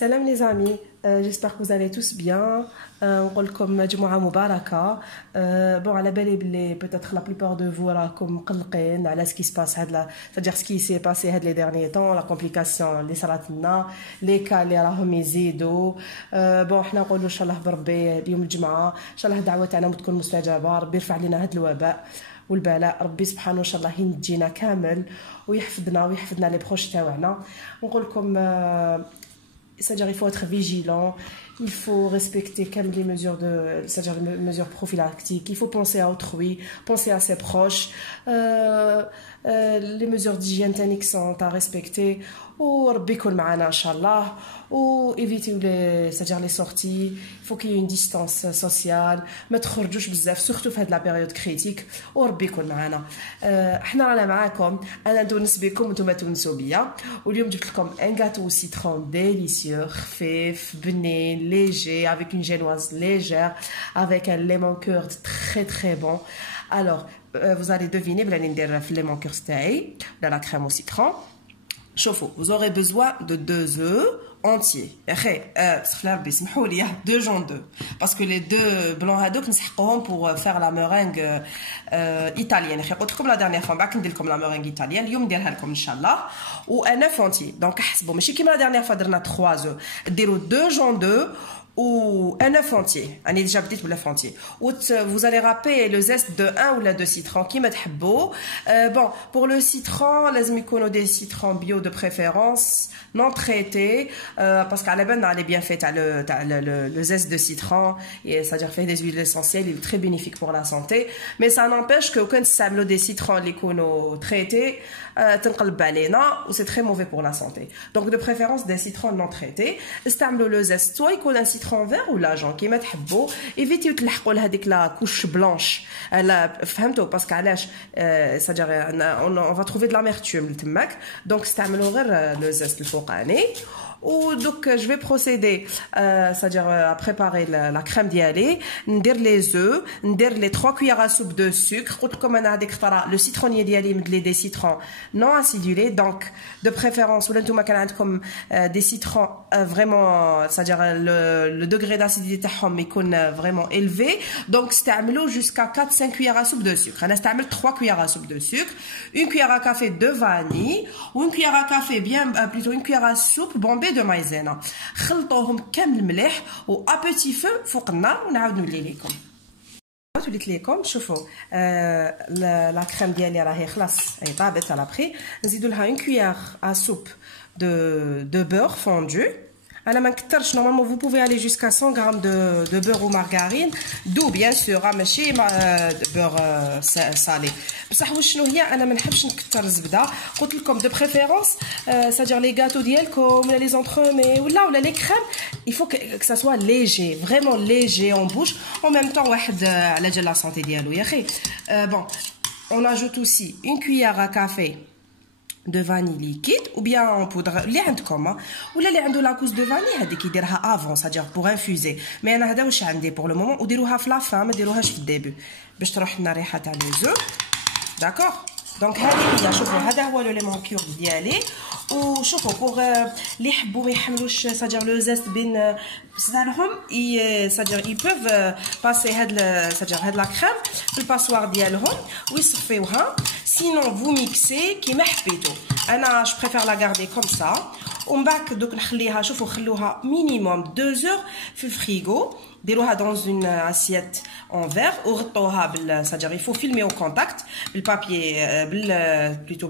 Salam les amis, j'espère que vous allez tous bien. On comme Jumu'ah Mubaraka. Bon, à la belle et peut-être la plupart de vous راكم قلقين على ce qui se passe c'est-à-dire ce qui s'est passé les derniers temps, la complication اللي صارت لنا, les cas اللي راهم يزيدوا. bon حنا نقولوا ان شاء الله بربي اليوم الجمعة ان شاء الله الدعوة تاعنا تكون مستجابة, ربي يرفع لنا هذا الوباء والبلاء, ربي سبحانه ان شاء الله ينجينا كامل ويحفظنا لي بروش تاعنا. نقول لكم c'est-à-dire il faut être vigilant, il faut respecter comme les mesures c'est-à-dire les mesures prophylactiques, il faut penser à autrui, penser à ses proches, les mesures d'hygiène sont à respecter, ou ربي يكون معنا ان شاء الله, ou éviter c'est-à-dire les sorties, il faut qu'il y ait une distance sociale, ما تخرجوش بزاف surtout في هذه la période critique, وربي يكون معنا. احنا رانا معاكم, انا نتونس بكم وانتم تونسوا بيا, واليوم جبت لكم un gâteau au citron délicieux, خفيف بنين léger avec une génoise légère avec un lemon curd très très bon. Alors vous allez deviner بلا ندير في lemon curd تاعي ولا la crème au citron. Chauffe-eau, vous aurez besoin de 2 œufs entiers. Deux jaunes d'œufs. Parce que les deux blancs hadouk nous pour faire la meringue italienne. Comme la dernière fois, comme la meringue italienne, اليوم نديرها لكم ان شاء الله. Ou un œuf entier. Donc حسبوا ماشي كيما la dernière fois درنا 3 œufs. ديروا 2 jaunes d'œufs ou un œuf entier. Un déjà petit ou l'œuf entier. Ou vous allez râper le zeste de 1 ou la 2 citrons qui met beau. Bon, pour le citron, les myconos des citrons bio de préférence, non traités, parce qu'à la base, elle est bien faite, le zeste de citron, c'est-à-dire fait des huiles essentielles, il est très bénéfique pour la santé. Mais ça n'empêche que quand ça des citrons, les myconos traités, ou c'est très mauvais pour la santé. Donc de préférence des citrons non traités. استعملوا le zeste, soit il un citron vert ou l'argent qui met حبو, évitez de تلحقوا لهذيك la couche blanche. فهمتوا parce qu'علاش c'est-à-dire on va trouver de l'amertume تماك. Donc استعملوا غير le zeste الفوقاني. Ou donc je vais procéder c'est-à-dire à préparer la crème d'yali, ندير les œufs, ندير les 3 cuillères à soupe de sucre. قلت لكم انا هذيك الطرا le citronnier ديالي مدلي des citrons non acidulés, donc de préférence ولا نتوما كان عندكم des citrons vraiment c'est-à-dire le degré d'acidité تاعهم يكون vraiment élevé, donc استعملوا jusqu'à 4-5 cuillères à soupe de sucre. انا استعملت 3 cuillères à soupe de sucre, une cuillère à café de vanille ou une cuillère à café plutôt une cuillère à soupe bombée de maïzena. خلطوهم كامل مليح و à petit feu فوق النار ونعاود نولي لكم. وليت لكم شوفوا لا كريم ديالي راهي خلاص هي طابت على بري. نزيدوا لها une cuillère à soupe de beurre fondu. Alors, normalement, vous pouvez aller jusqu'à 100 g de beurre ou margarine, d'où bien sûr, de beurre salé. بصح وشنو هي انا ما نحبش نكثر الزبده. قلت لكم de préférence c'est-à-dire les gâteaux ديالكم ولا les entremets ولا les crèmes, il faut que ça soit léger, vraiment léger en bouche, en même temps واحد على جال la santé ديالو يا اخي. Bon, on ajoute aussi une cuillère à café de vanille liquide ou bien en poudre اللي عندكم, ولا اللي عنده لا كوس دو فاني هذيك يديرها افون c'est-à-dire pour infuser. مي انا هذا واش عندي pour le moment, وديروها في لافان ما ديروهاش في الديبي باش تروح لنا ريحه تاع لي زو. داكوغ دونك هذه هي. شوفوا هذا هو لو ليمون كيور ديالي. وشوفوا بوغ اللي يحبوا ما يحملوش c'est-à-dire le zeste بين بصدارهم c'est-à-dire ils peuvent passer هاد c'est-à-dire هاد لا كريم في الباسوار ديالهم ويصفيوها. sinon vous mixez كيما حبيتو. انا je préfère la garder comme ça. ومن بعد دوك نخليها, شوفوا خلوها minimum 2 heures في الفريغو. ديروها dans une assiette en verre وغطوها c'est-à-dire il faut filmer au contact بالبابي plutôt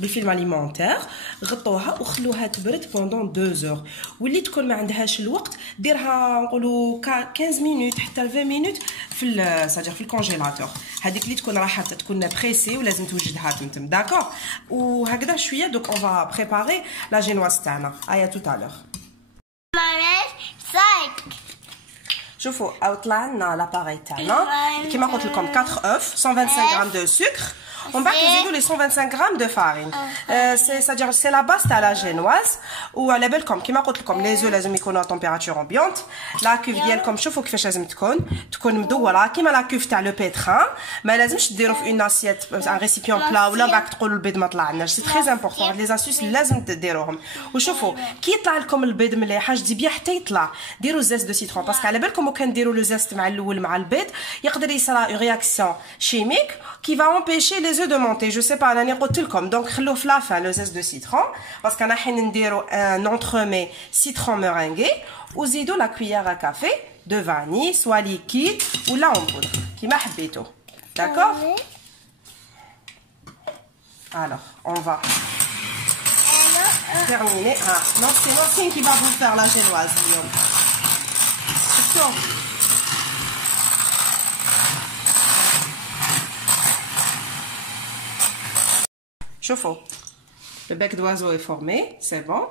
بالفيلم alimentaire. غطوها وخلوها تبرد pendant 2 heures. واللي تكون ما عندهاش الوقت ديرها نقولوا 15 minutes حتى 20 minutes في c'est-à-dire في الكونجيلاتور. هذيك اللي تكون راح تكون بريسي ولازم توجدها تمتم. داكور وهكذا شويه. donc on va préparer la génoise تاعنا. à tout à l'heure. شوفوا طلع لنا لاباري تاعنا كيما قلت لكم 4 œufs, 125 g de sucre ومن بعد نزيدوا لي 125 غرام دو فارين. c'est-à-dire c'est la base تاع لا جينواز. وعلى بالكم كيما قلت لكم لي زو لازم يكونوا تمبيراتور امبيونت. لا كوف ديالكم شوفوا كيفاش لازم تكون مدوره كيما لا كوف تاع لو بيتران. ما لازمش ديروا في اون اسيت ان ريسيبيون بلا ولا بعد تقولوا البيض ما طلعناش. سي تري امبورطون هاد لي زاسيس لازم ديروهم. وشوفوا كي يطلع لكم البيض مليح جدي بيان حتى يطلع ديروا زيت دو سيترون باسكو على بالكم كان ديروا لو زيت مع الاول مع البيض يقدر يصرى اون رياكسيون شيميك qui va empêcher les œufs de monter. Je sais pas راني قلت لكم دونك خلوه في لا فان لو زيت دو سيترون باسكو انا حين نديروا ان اونترومي سيترون مورينغي وزيدوا لا كويير ا كافي دو فاني سوا ليكيد ولا اون بودر كيما حبيتو. داكور. Alors, on va terminer. Ah, non, c'est Nantine qui va vous faire la génoise, Guillaume. Chauffe-eau. Le bec d'oiseau est formé, c'est bon.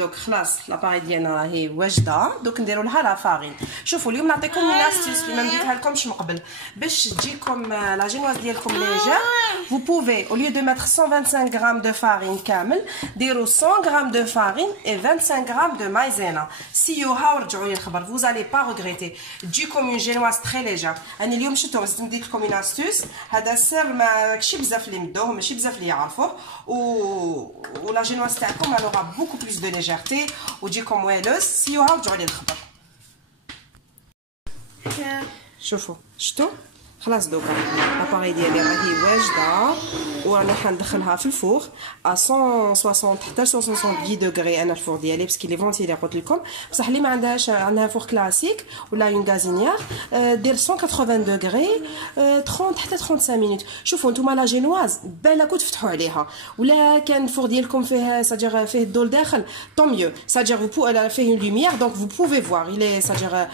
Donc خلاص لاباري ديالنا راهي واجده دوك نديروا لها لا فارين. شوفوا اليوم نعطيكم اون استيس اللي ما مديتها لكمش من قبل باش تجيكم لا جينواز ديالكم ليجير. vous pouvez au lieu de mettre 125 grammes de farine كامل ديروا 100 grammes de farine et 25 grammes de maïzena. سيوها ورجعوا لي الخبر vous allez pas regretter. تجيكم اون جينواز تري ليجير. انا اليوم شفتو زدت ندير لكم اون استيس هذا السر ماشي بزاف اللي مدوه ماشي بزاف اللي يعرفوه ولا جينواز تاعكم elle aura beaucoup plus de légèreté وتجيكم ويلوز. سيوها ورجعوا لي الخبر. شوفوا شفتوا خلاص دوكا لاباري ديالي راهي واجده وراني حندخلها في الفور ا 160 حتى 170 دوغري. انا الفور ديالي باسكو لي فونتيلي قلت لكم بصح اللي ما عندهاش عندها فور كلاسيك ولا اون غازينيير دير 180 دوغري 30 حتى 35 مينوت. شوفوا نتوما لا جينواز بالك تفتحوا عليها ولا كان الفور ديالكم فيه ساجير فيه الضو داخل طون ميو ساجير فيه اون لوميير دونك فو بوفي فوار الي ساجير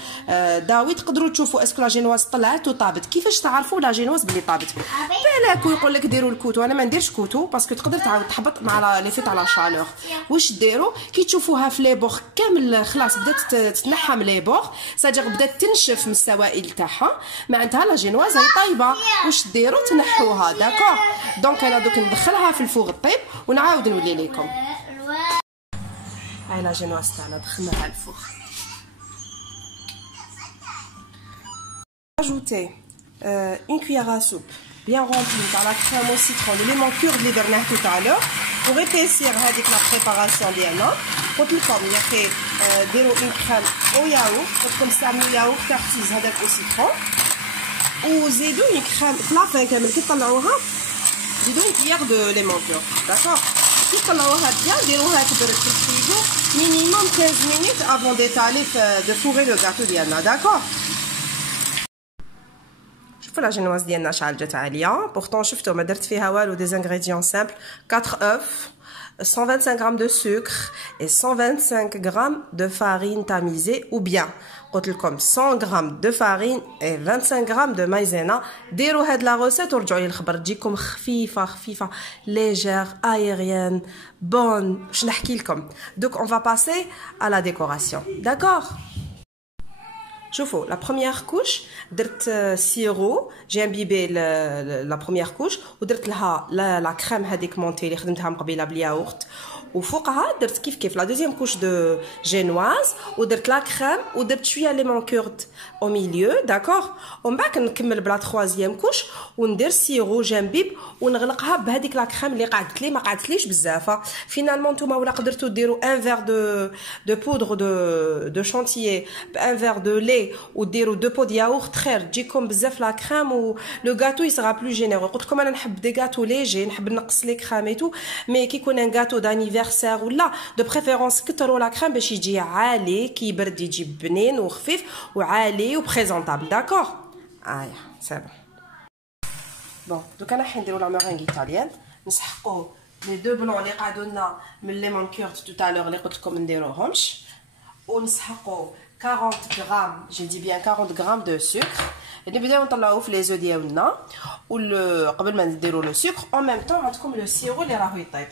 داوي تقدروا تشوفوا اسكو لا جينواز طلعت وطابت. كيفاش تعرفوا لا جينواز بلي طابت؟ بالك ويقول لك ديروا الكوتو. انا ما نديرش كوتو باسكو تقدر تعاود تحبط مع لي فيت على شالور. واش ديروا كي تشوفوها في لي بوغ كامل خلاص بدات تتنحى من لي بوغ ساجير بدات تنشف من السوائل تاعها معناتها لا جينواز هي طايبه. واش ديروا تنحوها. داكور دونك انا دوك ندخلها في الفوغ طيب ونعاود نولي لكم. هاي لا جينواز تاعنا دخلناها الفوغ. Ajoutez une cuillère à soupe bien remplie par la crème au citron, l'élément kurde اللي درناه tout à l'heure pour épaissir هذيك la préparation ديالنا. قلت لكم يا اخي ديروا une crème au yaourt قلت لكم استعملوا yaourt artise هذاك au citron وزيدوا une crème في لافان كامل كي تطلعوها زيدوا une cuillère de l'élément kurde. داكور كي تطلعوها بيان ديروها تبرد في الفريجو minimum 15 minutes avant d'étaler de fourrer le gâteau ديالنا. داكور شوفوا لا جينواز ديالنا شحال جات عاليه. بورتون شفتوا ما درت فيها والو دي انغريديون سامبل 4 œufs 125 g de sucre et 125 g de farine tamisée ou bien قلت لكم 100 g de farine et 25 g de maïzena. ديروا هاد لا روسيت ورجعوا لي الخبر تجيكم خفيفه ليجير aérienne بون. واش نحكي لكم دوك on va passer à la décoration. D'accord. شوفوا la première couche درت سيرو جي امبيبي لا première couche ودرت لها لا كريم هذيك مونتي اللي خدمتها من قبيله بالياغورت وفوقها درت كيف لا دوزيام كوش دو جينواز ودرت لا كريم ودرت شويه ليمون كورد او ميليو. داكور ومن بعد نكمل بلا تروازيام كوش وندير سيرو جنبيب ونغلقها بهذيك لا كريم اللي قعدت لي ما قعدتليش بزاف. فينالمون نتوما ولا قدرتوا ديروا ان فير دو بودر دو شانتيي بان فير دو لي وديروا دو بو ياغورت خير تجيكم بزاف لا كريم و لو غاتو يسرا بلو جينيرو. قلت لكم انا نحب دي غاتو ليجي نحب نقص لي كريميتو مي كي يكون ان غاتو دانيفيرسير ولا دو بريفيرونس كثروا لا كريم باش يجي عالي كي يبرد يجي بنين وخفيف وعالي وبريزونطابل. داكور ايا سي بون دوك انا حنديروا لا مورينغ ايطاليان نسحقوا لي دو بلون اللي قعدوا لنا من ليمون كورد توتالور اللي قلت لكم نديروهمش ونسحقوا 40 غرام جي دي بيان 40 غرام دو سكر. نبداو نطلعوه في لي زو ديالنا قبل ما نديروا لو سكر اون ميم طون عندكم لو سيرو اللي راهو يطيب.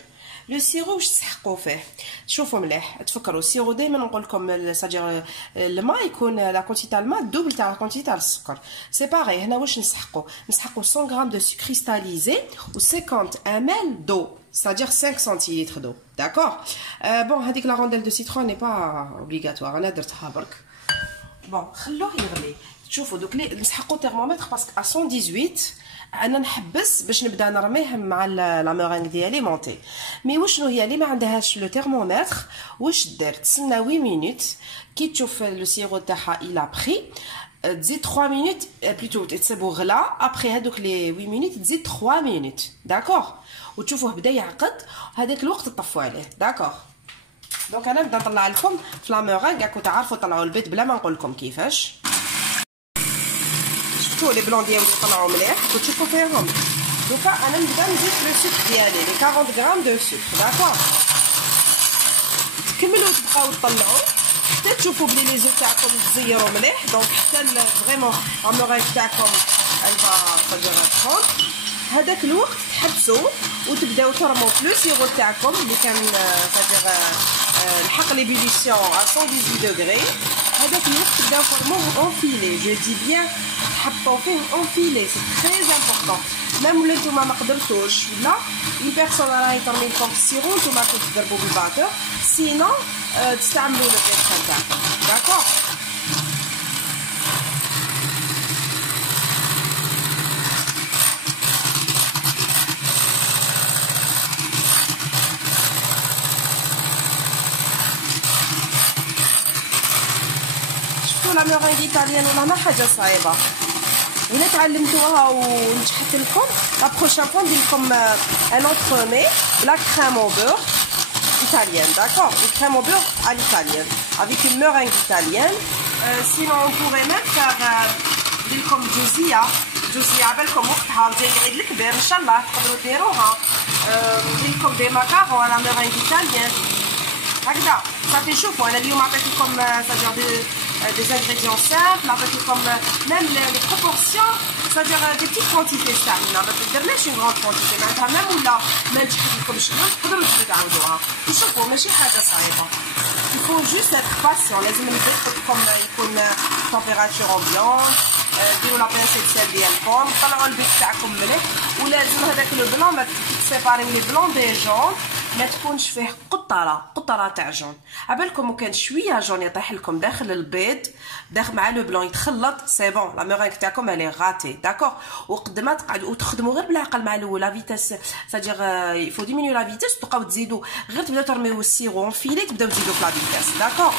لو سيرو واش تسحقوا فيه شوفوا مليح تفكروا السيرو دائما نقول لكم ساجير الماء يكون لا كونتيتي تاع الماء دوبل تاع لا كونتيتي تاع السكر سي باغي هنا واش نسحقوا 100 غرام دو سكر كريستاليزي و 50 ml d'eau c'est-à-dire 5 centilitres d'eau d'accord bon هذيك لا رونديل دو سيترون ني با اوبليغاتوار انا درتها برك بون خلوه يغلي شوفوا دوك لي نسحقوا ترمومتر باسكو 118 انا نحبس باش نبدا نرميه مع لا مورينغ ديالي مونتي مي وشنو هي اللي ما عندهاش لو ترمومتر واش دير تسنى 8 مينوت كي تشوف لو سيرو تاعها الى بري تزيد 3 مينوت بلوتو تسيبو غلا ابري هذوك لي 8 مينوت تزيد 3 مينوت داكوغ وتشوفوه بدا يعقد هذاك الوقت تطفوا عليه داكوغ دونك انا نبدا نطلع لكم في لا مورينغ راكم تعرفوا طلعوا البيض بلا ما نقول لكم كيفاش شفتوا لي بلون ديالهم طلعوا مليح وتشوفوا فيهم دوكا انا نبدا نزيد لو سكر ديالي لي 40 غرام دو سكر داكوغ تكملوا تبقاو تطلعوا حتى تشوفوا بلي لي زو تاعكم تزيروا مليح دونك حتى فريمون لا مورينغ تاعكم الفا صدر 30 هذاك الوقت تحبسوا وتبداو ترموا في لو سيرو تاعكم اللي كان صدر الحق ليبوليسيون à 118 دوغري هذاك الوقت تبداو ترموه اونفيلي جو دي بيان تحطوا فيه اونفيلي سي تري امبورطون ميم ولا نتوما ما قدرتوش ولا اون بيرسون راهي ترمي لكم في السيرو نتوما تضربوا بالباتور سينو تستعملوا لو بيتر تاعكم داكوغ لا مورينغ ايطاليان ولا ما حاجه صعيبه ولا تعلمتوها ونجحت لكم لا بروشين فوا ندير لكم ان اونتروني بلا كريم او بور ايطاليان داكور une crème au beurre à l'italienne avec une meringue italienne sinon on pourrait même faire ندير لكم جوزيه عبالكم وقتها جاي العيد الكبير ان شاء الله تقدروا ديروها ندير لكم دي ماكارون على مeringue ايطاليان هكذا صافي شوفوا انا اليوم عطيت لكم صدير des ingrédients simples avec comme même les proportions c'est-à-dire des petites quantités استعملنا ما درناش une grande quantité معناتها même ولا ما نجحت لكم شغل تقدروا تعاودوها وشوفوا ماشي حاجه صعيبه il faut juste être patient لازم البيض تكون يكون température ambiante ديروا لا بانسي سيل ديالكم طلعوا البيض تاعكم مليح ولازم هذاك لو بلون ما تسيباري لي بلون دي جون ما تكونش فيه قطره تاع جون عبالكم كان شويه جون يطيح لكم داخل البيض داخل مع لو بلون يتخلط سي بون لا مورينغ تاعكم الي غاتي داكور وقد ما تقعدوا وتخدموا غير بالعقل مع الاول لا فيتاس سادير يفو ديمينيو لا فيتاس تبقاو تزيدوا غير تبداو ترميو السيرو اون فيلي تبداو تزيدوا في لا فيتاس داكور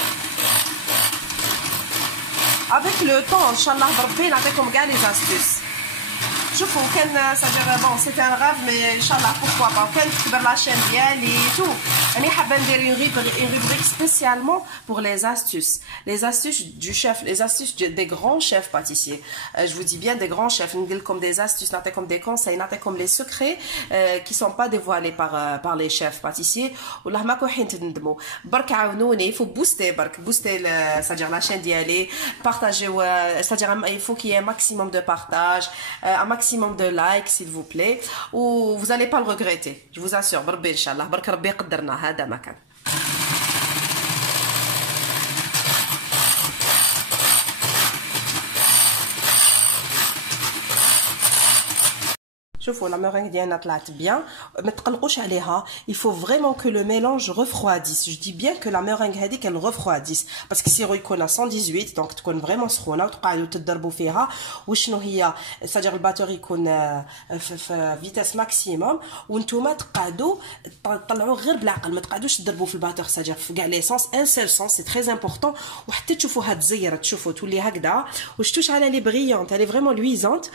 avec le temps ان شاء الله بربي نعطيكم كاع لي زاستيس شوفوا كان صدير بون سيتي ان غاف مي ان شاء الله بوركوا با كان تكبر لاشين ديالي تو راني حابه ندير اون rubrique spécialement pour les astuces du chef les astuces des grands chefs pâtissiers je vous dis bien des grands chefs ندير لكم des astuces نعطيكم des conseils نعطيكم les secrets qui sont pas dévoilés par les chefs pâtissiers والله ماكو حين تندموا برك عاونوني faut booster برك booster c'est-à-dire la chaîne ديالي partager c'est-à-dire il faut qu'il y ait un maximum de partage un maximum de likes s'il vous plaît ou vous allez pas le regretter je vous assure بربي ان شاء الله برك ربي يقدرنا هذا ما كان شوفوا لا مورينغ ديالنا طلعت بيان ما تقلقوش عليها il faut vraiment que le mélange refroidisse je dis bien que la meringue هذيك elle refroidisse parce que السيرو يكون 118 دونك تكون فريمون سخونه وتقعدوا تضربوا فيها وشنو هي سادير الباتور يكون في فيتاس ماكسيموم وانتوما تقعدوا تطلعوا غير بالعقل ما تقعدوش تضربوا في الباتور سادير في كاع لي سونس ان سيل سونس سي تري امبورطون وحتى تشوفوها تزير تشوفوا تولي هكذا وشتوش على لي بريونت elle est vraiment luisante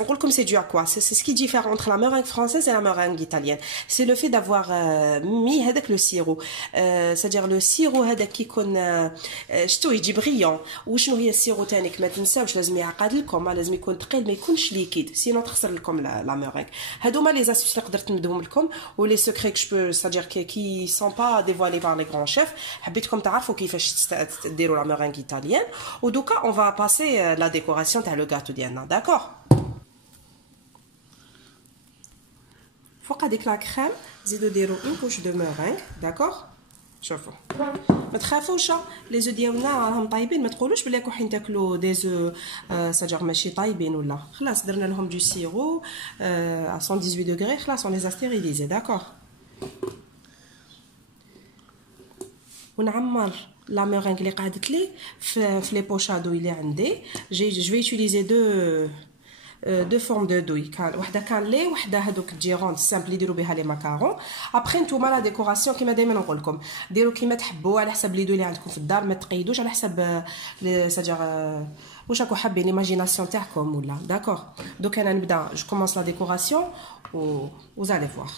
نقول لكم سي دو ا كوا c'est ce qui diffère entre la meringue française et la meringue italienne. C'est le fait d'avoir mis le sirop. C'est-à-dire le sirop qui شتو يجي بريون وشنو هي السيرو تانيك ما تنساوش لازم يعقد لكم لازم يكون ثقيل ما يكونش ليكيد سينو تخسر لكم لا مورينغ هادوما لي زاستيس اللي قدرت ندهم لكم ولي سكري كو c'est-à-dire qui sont pas dévoilés par les grands chefs حبيتكم تعرفوا كيفاش ديروا لا مورينغ ايطاليان ودوكا on va passer la décoration تاع لو غاتو ديالنا d'accord فوق هذيك لا كريم زيدوا ديروا اون بوش دو مورينغ داكوغ. شوفوا ما تخافوش لي زو ديالنا راهم طايبين، ما تقولوش بلي راكم حين تاكلوا دي زو ساجر ماشي طايبين ولا. خلاص درنا لهم دو سيرو à 118 دوغري، خلاص on les a stérilisés داكوغ. ونعمر لا مورينغ اللي قعدت لي في لي بوشادو اللي عندي. جو في utiliser دو فورم دو دوي، كان وحده كان لي وحده هذوك الجيرون سامبل يديروا بها لي ماكارون. ابخي نتوما لا ديكوراسيون كيما دائما نقول لكم ديروا كيما تحبوا على حسب لي دوي اللي عندكم في الدار، ما تقيدوش على حسب ساجر واش راكم حابين ليماجيناسيون تاعكم ولا داكوغ. دوك انا نبدا جو كومونس لا ديكوراسيون و زالي فوار.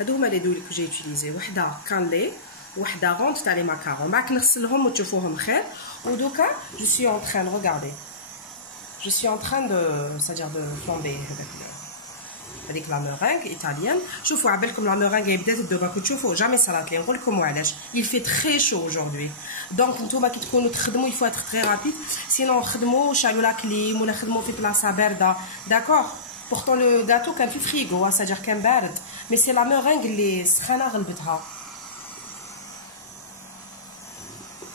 هادو هما لي دوي اللي جاي يوتيليزي، وحده كان لي وحده غونت تاع لي ماكارون، بعد نغسلهم وتشوفوهم خير. ودوكا جو سوي اون تران ريغاردي je suis en train de c'est-à-dire de flamber avec la meringue italienne. شوفوا عبالكم la meringue بدات تذوب، راكم تشوفوا جامي صرات لي. نقول لكم علاش il fait très chaud aujourd'hui donc نتوما كي تكونوا تخدموا il faut être très rapide sinon خدموا شعلوا لا كليم ولا خدموا في بلاصه بارده داكوغ. pourtant le gâteau كان في فريغو c'est-à-dire كان بارد mais c'est la meringue اللي سخانه غلبتها.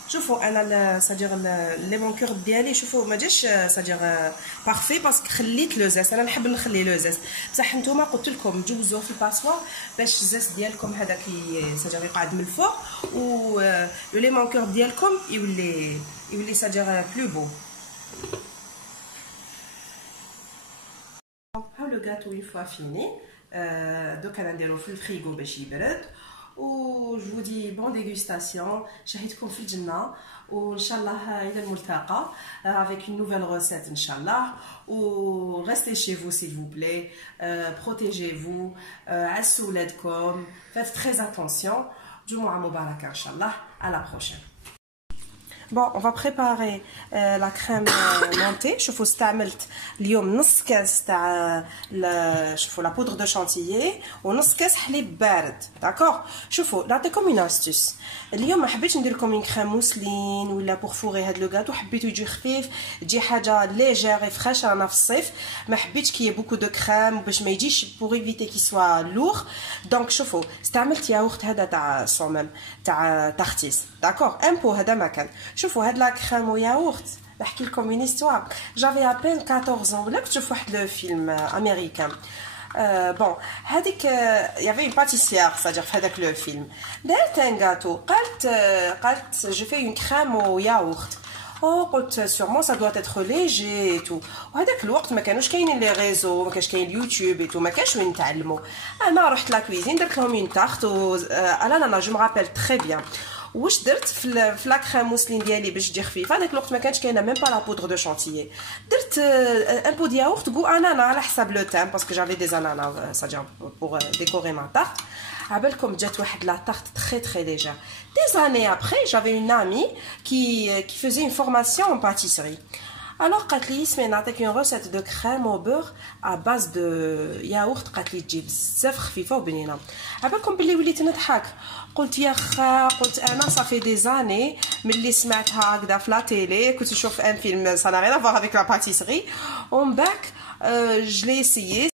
شوفوا انا ساجير لي مونكور ديالي شوفوا ما جاش ساجير بارفي باسكو خليت لو زاس. انا نحب نخلي لو زاس بصح نتوما قلت لكم جوزوه في الباسوار باش الزاس ديالكم هذاك ساجير يقعد من الفوق و لي مونكور ديالكم يولي ساجير بلو بو. هاو لو غاتو اون فوا فيني دوكا نديرو في الفريغو باش يبرد. و جو دي بون ديغوستاسيون، شهيتكم في الجنه وان شاء الله الى الملتقى avec une nouvelle recette ان شاء الله. و restez chez vous s'il vous plaît, protégez-vous, عسوا ولادكم, faites très attention. جمعه مباركه ان شاء الله. à la prochaine. Bon, on va préparer la crème montée. شوفوا استعملت اليوم نص كاس تاع شوفوا لا بودر دو شانتيي ونص كاس حليب بارد داكوغ. شوفوا نعطيكم اون استوس. اليوم ما حبيتش ندير لكم اون كريم موسلين ولا بور فوري هاد لو غاتو، حبيتو يجي خفيف تجي حاجه ليجير فريش. انا في الصيف ما حبيتش كي بوكو دو كريم باش ما يجيش بور ايفيتي كي سوا لوغ. دونك شوفوا استعملت ياغورت هذا تاع صومم تاع تارتيس داكوغ ان بو هذا ما كان. شوفوا هاد لا كريم وياغورت نحكي لكم اون هيستوار. جافي ابين 14 ولا كنت نشوف واحد لو فيلم امريكان. بون هذيك يافي اون باتيسيير سادير في هذاك لو فيلم دارت ان غاتو قالت جو في اون كريم وياغورت. قلت سورمون سا دوا اتر ليجي اي تو. وهذاك الوقت ما كانوش كاينين لي ريزو، ما كانش كاين اليوتيوب اي تو، ما كانش وين نتعلموا. انا رحت لا كويزين درت لهم اون تارت و انا جو مابيل تري بيان واش درت في لا كريم موسلين ديالي باش تجي خفيفه. هذاك الوقت ما كانش كاينه ميم با لا بودر دو شانتيي. درت ان بو دياورت كو انانا على حساب لو تام باسكو جافي دي انانا سادير بور ديكوري ما تارت. عبالكم جات واحد لا تارت تري تري ليجير. Des années après, j'avais une amie qui faisait une formation en pâtisserie. Alors قالت لي اسمعي نعطيك une recette de crème au beurre à base de yaourt. قالت لي تجي بزاف خفيفه وبنينه. عبالكم بلي وليت نضحك قلت يا خا، قلت انا صافي دي زاني ملي سمعتها هكذا في لا تيلي كنت نشوف ان فيلم ça n'a rien à voir avec la pâtisserie. On back je l'ai essayé.